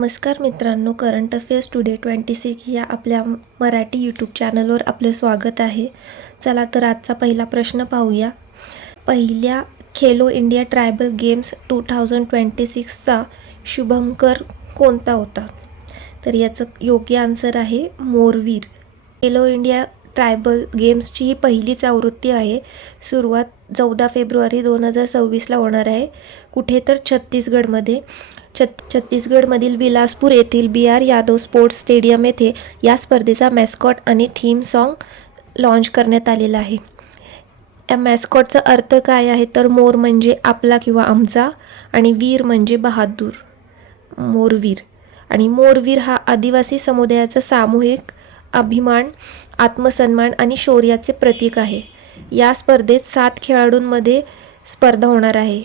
नमस्कार मित्रांनो, current affairs today 26 या आपल्या मराठी यूट्यूब चॅनलवर आपले स्वागत आहे. चला तर आजचा पहिला प्रश्न पाहूया. पहिल्या खेलो इंडिया ट्रायबल गेम्स 2026चा शुभंकर कोणता होता? तर याचं योग्य आन्सर आहे मोरवीर. खेलो इंडिया ट्रायबल गेम्सची ही पहिलीच आवृत्ती आहे. सुरुवात 14 फेब्रुवारी 2026ला होणार आहे. कुठे तर छत्तीसगडमध्ये. छत्तीसगडमधील बिलासपूर येथील BR यादव स्पोर्ट्स स्टेडियम येथे या स्पर्धेचा मॅस्कॉट आणि थीम सॉन्ग लॉन्च करण्यात आलेला आहे. या मॅस्कॉटचा अर्थ काय आहे तर मोर म्हणजे आपला किंवा आमचा आणि वीर म्हणजे बहादूर, मोरवीर. आणि मोरवीर हा आदिवासी समुदायाचा सामूहिक अभिमान, आत्मसन्मान आणि शौर्याचे प्रतीक आहे. या स्पर्धेत 7 खेळाडूंमध्ये स्पर्धा होणार आहे.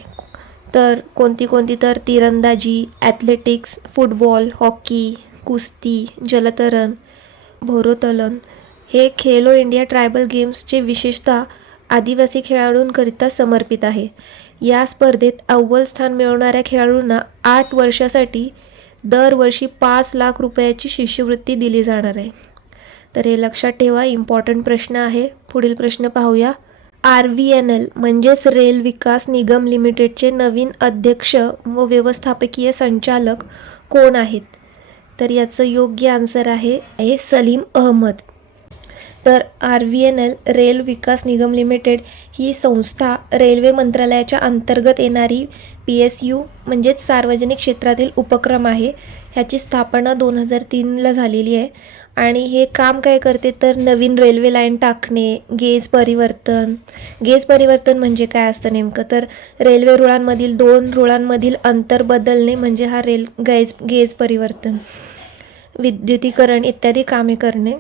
तर कोणती तर तिरंदाजी, ॲथलेटिक्स, फुटबॉल, हॉकी, कुस्ती, जलतरण, भारोत्तोलन हे खेलो इंडिया ट्रायबल गेम्सचे विशेषतः आदिवासी खेळाडूंकरिता समर्पित आहे. या स्पर्धेत अव्वल स्थान मिळवणाऱ्या खेळाडूंना 8 वर्षासाठी दरवर्षी 5 लाख रुपयाची शिष्यवृत्ती दिली जाणार आहे. तर हे लक्षात ठेवा, इम्पॉर्टंट प्रश्न आहे. पुढील प्रश्न पाहूया. RVNL म्हणजेच रेल विकास निगम लिमिटेडचे नवीन अध्यक्ष व व्यवस्थापकीय संचालक कोण आहेत? तर याचं योग्य आन्सर आहे सलीम अहमद. तर RVNL रेल विकास निगम लिमिटेड ही संस्था रेल्वे मंत्रालयाच्या अंतर्गत येणारी PSU म्हणजेच सार्वजनिक क्षेत्रातील उपक्रम आहे. ह्याची स्थापना 2003ला झालेली आहे. आणि हे काम काय करते तर नवीन रेल्वे लाईन टाकणे, गेज परिवर्तन म्हणजे काय असतं नेमकं तर रेल्वे रुळांमधील 2 रुळांमधील अंतर बदलणे म्हणजे हा गेज परिवर्तन, विद्युतीकरण इत्यादी कामे करणे.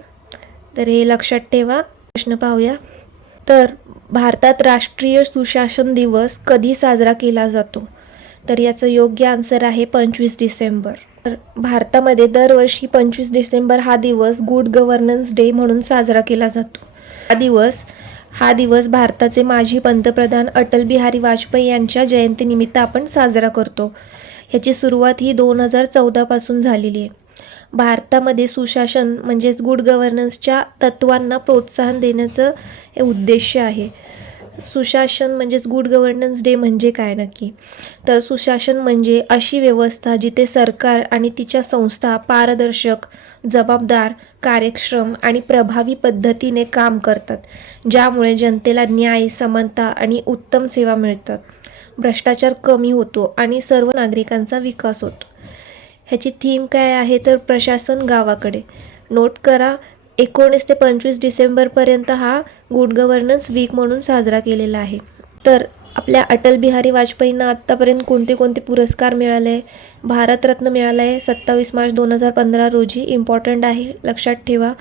तर हे लक्षात ठेवा. प्रश्न पाहूया. तर भारतात राष्ट्रीय सुशासन दिवस कधी साजरा केला जातो? तर याचं योग्य आन्सर आहे 25 डिसेंबर. तर भारतामध्ये दरवर्षी 25 डिसेंबर हा दिवस गुड गव्हर्नन्स डे म्हणून साजरा केला जातो. हा दिवस भारताचे माजी पंतप्रधान अटल बिहारी वाजपेयी यांच्या जयंतीनिमित्त आपण साजरा करतो. ह्याची सुरुवात ही 2014 पासून झालेली आहे. भारतामध्ये सुशासन म्हणजेच गुड गव्हर्नन्सच्या तत्वांना प्रोत्साहन देण्याचं हे उद्देश आहे. सुशासन म्हणजेच गुड गव्हर्नन्स डे म्हणजे काय नक्की तर सुशासन म्हणजे अशी व्यवस्था जिथे सरकार आणि तिच्या संस्था पारदर्शक, जबाबदार, कार्यक्षम आणि प्रभावी पद्धतीने काम करतात, ज्यामुळे जनतेला न्याय, समानता आणि उत्तम सेवा मिळतात, भ्रष्टाचार कमी होतो आणि सर्व नागरिकांचा विकास होतो. ह्याची थीम काय आहे तर प्रशासन गावाकडे. नोट करा, 19 ते 25 डिसेंबरपर्यंत हा गुड गव्हर्नन्स वीक म्हणून साजरा केलेला आहे. तर आपल्या अटल बिहारी वाजपेयींना आत्तापर्यंत कोणते पुरस्कार मिळाले? भारतरत्न मिळाला आहे 27 मार्च 2015 रोजी. इम्पॉर्टंट आहे, लक्षात ठेवा.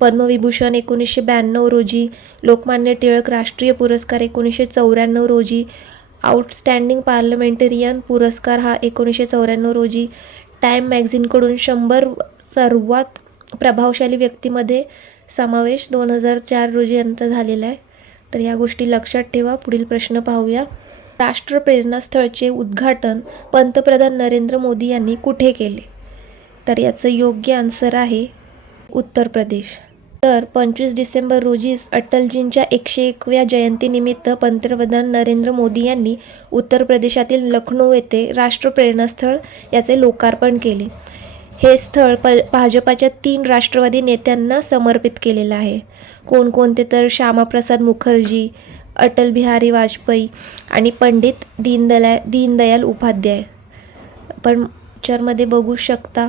पद्मविभूषण 1992 रोजी. लोकमान्य टिळक राष्ट्रीय पुरस्कार 1994 रोजी. आउटस्टँडिंग पार्लमेंटेरियन पुरस्कार हा 1994 रोजी. टाईम मॅगझिनकडून 100 सर्वात प्रभावशाली व्यक्तीमध्ये समावेश 2004 रोजी यांचा झालेला आहे. तर या गोष्टी लक्षात ठेवा. पुढील प्रश्न पाहूया. राष्ट्रप्रेरणास्थळचे उद्घाटन पंतप्रधान नरेंद्र मोदी यांनी कुठे केले? तर याचं योग्य आन्सर आहे उत्तर प्रदेश. तर 25 डिसेंबर रोजीच अटलजींच्या 101व्या जयंतीनिमित्त पंतप्रधान नरेंद्र मोदी यांनी उत्तर प्रदेशातील लखनौ येथे राष्ट्रप्रेरणास्थळ याचे लोकार्पण केले. हे स्थळ भाजपाच्या 3 राष्ट्रवादी नेत्यांना समर्पित केलेलं आहे. कोणते तर श्यामाप्रसाद मुखर्जी, अटल बिहारी वाजपेयी आणि पंडित दीनदयाल उपाध्याय. पण पिक्चरमध्ये बघू शकता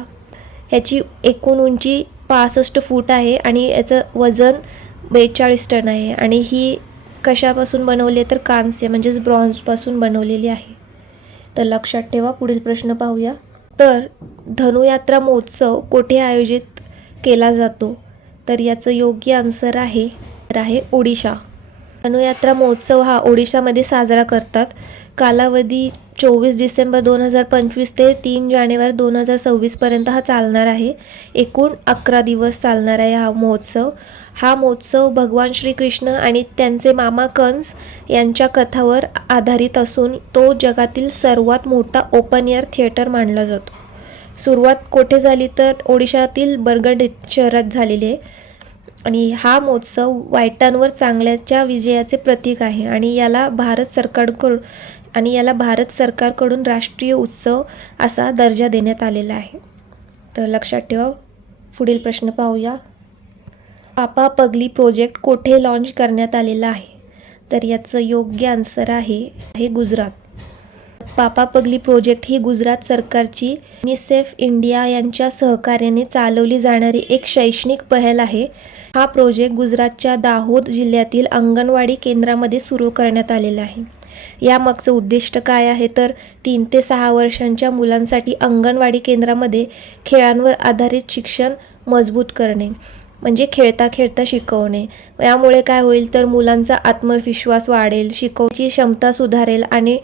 ह्याची एकूण उंची 65 फूट आहे आणि याचं वजन 42 टन आहे. आणि ही कशापासून बनवली आहे तर कांस्य म्हणजेच ब्रॉन्झपासून बनवलेली आहे. तर लक्षात ठेवा. पुढील प्रश्न पाहूया. तर धनुयात्रा महोत्सव कोठे आयोजित केला जातो? तर याचं योग्य आन्सर आहे ओडिशा. धनुयात्रा महोत्सव हा ओडिशामध्ये साजरा करतात. कालावधी 24 डिसेंबर 2025 ते 3 जानेवारी 2026 पर्यंत हा चालणार आहे. एकूण 11 दिवस चालणार आहे हा महोत्सव. हा महोत्सव भगवान श्रीकृष्ण आणि त्यांचे मामा कंस यांच्या कथावर आधारित असून तो जगातील सर्वात मोठा ओपन एअर थिएटर मानला जातो. सुरुवात कोठे झाली तर ओडिशातील बरगड शहरात झालेली आहे. आणि हा महोत्सव वाईटांवर चांगल्याच्या विजयाचे प्रतीक आहे आणि याला भारत सरकारकडून राष्ट्रीय उत्सव असा दर्जा देण्यात आलेला आहे. तर लक्षात ठेवा. पुढील प्रश्न पाहूया. पापा पगली प्रोजेक्ट कोठे लॉन्च करण्यात आलेला आहे? तर याचं योग्य आन्सर आहे गुजरात. पापा पगली प्रोजेक्ट ही गुजरात सरकारची युनिसेफ इंडिया यांच्या सहकार्याने चालवली जाणारी एक शैक्षणिक पहल आहे. हा प्रोजेक्ट गुजरातच्या दाहोद जिल्ह्यातील अंगणवाडी केंद्रामध्ये सुरू करण्यात आलेला आहे. यामागचं उद्दिष्ट काय आहे तर 3 ते 6 वर्षांच्या मुलांसाठी अंगणवाडी केंद्रामध्ये खेळांवर आधारित शिक्षण मजबूत करणे, म्हणजे खेळता खेळता शिकवणे. यामुळे काय होईल तर मुलांचा आत्मविश्वास वाढेल, शिकवण्याची क्षमता सुधारेल आणि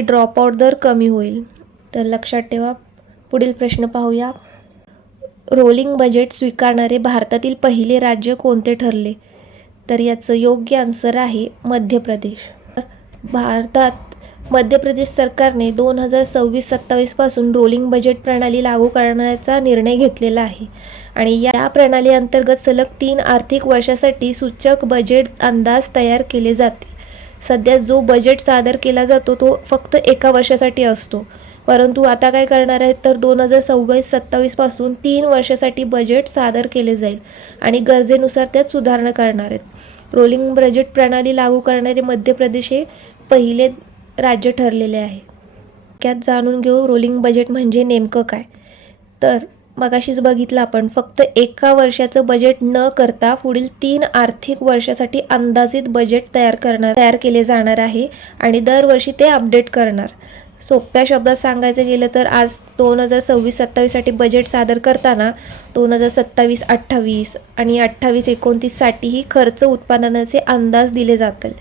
ड्रॉपआउट दर कमी होईल. तर लक्षात ठेवा. पुढील प्रश्न पाहूया. रोलिंग बजेट स्वीकारणारे भारतातील पहिले राज्य कोणते ठरले? तर याचं योग्य आन्सर आहे मध्य प्रदेश. मध्य प्रदेश सरकारने 2026-27 पासून रोलिंग बजेट प्रणाली लागू करण्याचा निर्णय घेतलेला आहे आणि या प्रणाली अंतर्गत सलग 3 आर्थिक वर्षासाठी सूचक बजेट अंदाज तयार केले जाते. सध्या जो बजेट सादर केला जातो तो फक्त 1 वर्षासाठी असतो, परंतु आता काय करणार आहेत तर 2026-27 पासून 3 वर्षासाठी बजेट सादर केले जाईल आणि गरजेनुसार त्यात सुधारणा करणार आहेत. रोलिंग बजेट प्रणाली लागू करणारे मध्य प्रदेश हे पहिले राज्य ठरलेले आहे. त्यात जाणून घेऊ रोलिंग बजेट म्हणजे नेमकं काय. तर मगाशीच बघितलं आपण, फक्त 1 वर्षाचं बजेट न करता पुढील 3 आर्थिक वर्षासाठी अंदाजित बजेट तयार केले जाणार आहे आणि दरवर्षी ते अपडेट करणार. सोप्या शब्दात सांगायचं गेलं तर आज 2026-27 साठी बजेट सादर करताना 2027-28 आणि 28-29 साठीही खर्च उत्पादनाचे अंदाज दिले जातील.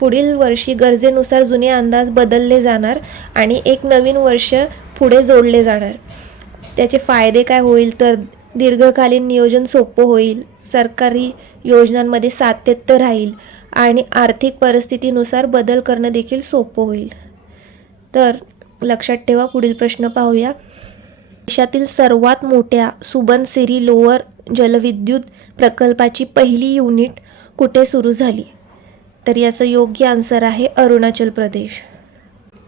पुढील वर्षी गरजेनुसार जुने अंदाज बदलले जाणार आणि एक नवीन वर्ष पुढे जोडले जाणार. त्याचे फायदे काय होईल तर दीर्घकालीन नियोजन सोपं होईल, सरकारी योजनांमध्ये सातत्य राहील आणि आर्थिक परिस्थितीनुसार बदल करणं देखील सोपं होईल. तर लक्षात ठेवा. पुढील प्रश्न पाहूया. देशातील सर्वात मोठ्या सुबनसिरी लोअर जलविद्युत प्रकल्पाची पहिली युनिट कुठे सुरू झाली? तर याचं योग्य आन्सर आहे अरुणाचल प्रदेश.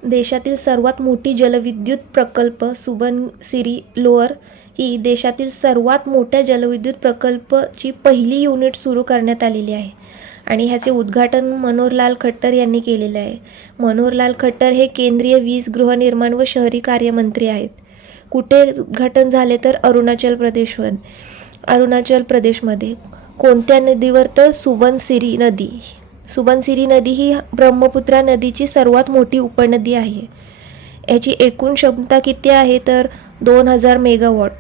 देशातील सर्वात मोठी जलविद्युत प्रकल्प सुबनसिरी लोअर ही देशातील सर्वात मोठ्या जलविद्युत प्रकल्पची पहिली युनिट सुरू करण्यात आलेली आहे आणि ह्याचे उद्घाटन मनोहरलाल खट्टर यांनी केलेले आहे. मनोहरलाल खट्टर हे केंद्रीय वीज, गृहनिर्माण व शहरी कार्यमंत्री आहेत. कुठे उद्घाटन झाले तर अरुणाचल प्रदेशमध्ये. कोणत्या नदीवर तर सुबनसिरी नदी ही ब्रह्मपुत्रा नदीची सर्वात मोठी उपनदी आहे. याची एकूण क्षमता किती आहे तर 2000 मेगावॉट.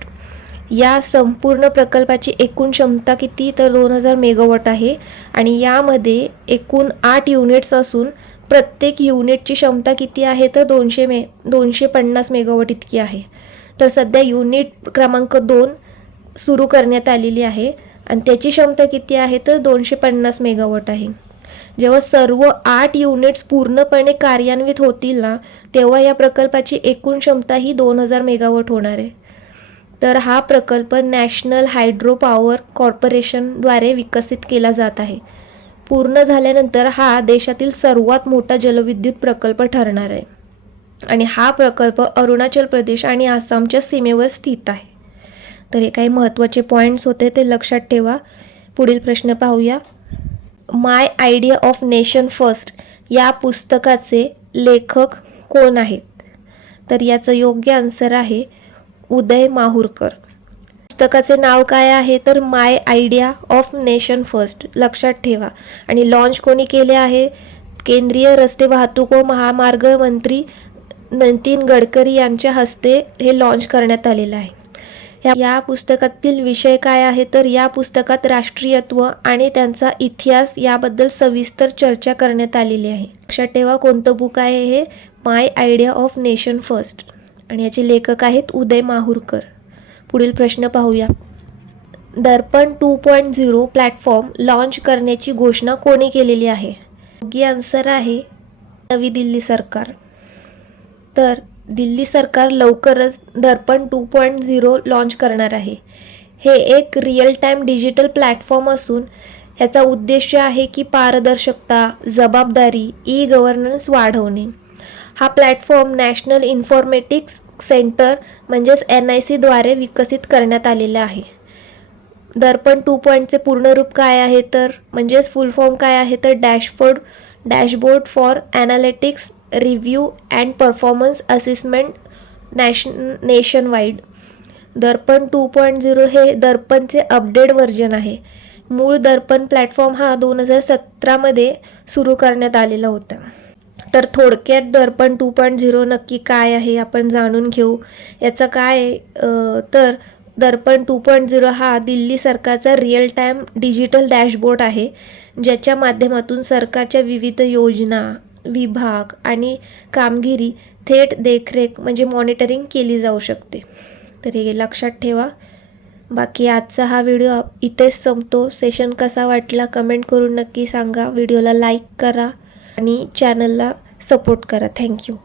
या संपूर्ण प्रकल्पाची एकूण क्षमता किती तर 2000 मेगावॉट आहे आणि यामध्ये एकूण 8 युनिट्स असून प्रत्येक युनिटची क्षमता किती आहे तर 250 मेगावॉट इतकी आहे. तर सध्या युनिट क्रमांक 2 सुरू करण्यात आलेली आहे आणि त्याची क्षमता किती आहे तर 250 मेगावॉट आहे. जेव्हा सर्व 8 युनिट्स पूर्णपणे कार्यान्वित होतील ना, तेव्हा या प्रकल्पाची एकूण क्षमता ही 2000 मेगावॉट होणार आहे. तर हा प्रकल्प नॅशनल हायड्रो पॉवर कॉर्पोरेशनद्वारे विकसित केला जात आहे. पूर्ण झाल्यानंतर हा देशातील सर्वात मोठा जलविद्युत प्रकल्प ठरणार आहे आणि हा प्रकल्प अरुणाचल प्रदेश आणि आसामच्या सीमेवर स्थित आहे. तर हे काही महत्त्वाचे पॉईंट्स होते ते लक्षात ठेवा. पुढील प्रश्न पाहूया. माय आयडिया ऑफ नेशन फर्स्ट या पुस्तकाचे लेखक कोण आहेत? तर याचं योग्य आन्सर आहे उदय माहुरकर. पुस्तकाचे नाव काय आहे तर माय आयडिया ऑफ नेशन फर्स्ट. लक्षात ठेवा. आणि लॉन्च कोणी केले आहे? केंद्रीय रस्ते वाहतूक व महामार्ग मंत्री नितीन गडकरी यांच्या हस्ते हे लॉन्च करण्यात आलेलं आहे. या पुस्तकातील विषय काय आहे तर या पुस्तकात राष्ट्रीयत्व आणि त्यांचा इतिहास याबद्दल सविस्तर चर्चा करण्यात आलेली आहे. लक्षात ठेवा कोणतं बुक आहे हे, माय आयडिया ऑफ नेशन फर्स्ट आणि याचे लेखक आहेत उदय माहुरकर. पुढील प्रश्न पाहूया. दर्पण 2.0 प्लॅटफॉर्म लॉन्च करण्याची घोषणा कोणी केलेली आहे? योग्य आन्सर आहे नवी दिल्ली सरकार. तर दिल्ली सरकार लवकरच दर्पण 2.0 लॉन्च करणार आहे. हे एक रिअल टाईम डिजिटल प्लॅटफॉर्म असून ह्याचा उद्देश आहे की पारदर्शकता, जबाबदारी, ई गव्हर्नन्स वाढवणे. हा प्लॅटफॉर्म नॅशनल इन्फॉर्मेटिक्स सेंटर म्हणजेच NIC द्वारे विकसित करण्यात आलेला आहे. दर्पण 2.0चे पूर्ण रूप काय आहे तर म्हणजेच फुल फॉर्म काय आहे तर dashboard for analytics review and performance assessment nation wide. Darpan 2.0 हे दर्पणचे अपडेट व्हर्जन आहे. मूळ दर्पण प्लॅटफॉर्म हा 2017मध्ये सुरू करण्यात आलेला होता. तर थोडक्यात दर्पण 2.0 नक्की काय आहे आपण जाणून घेऊ. याचं काय तर दर्पण 2.0 हा दिल्ली सरकारचा रिअल टाईम डिजिटल डॅशबोर्ड आहे, ज्याच्या माध्यमातून सरकारच्या विविध योजना, विभाग आणि कामगिरी थेट देखरेख म्हणजे मॉनिटरिंग केली जाऊ शकते. तर हे लक्षात ठेवा. बाकी आजचा हा व्हिडिओ इथेच संपतो. सेशन कसा वाटला कमेंट करून नक्की सांगा. व्हिडिओला लाईक करा आणि चॅनलला सपोर्ट करा. थँक्यू.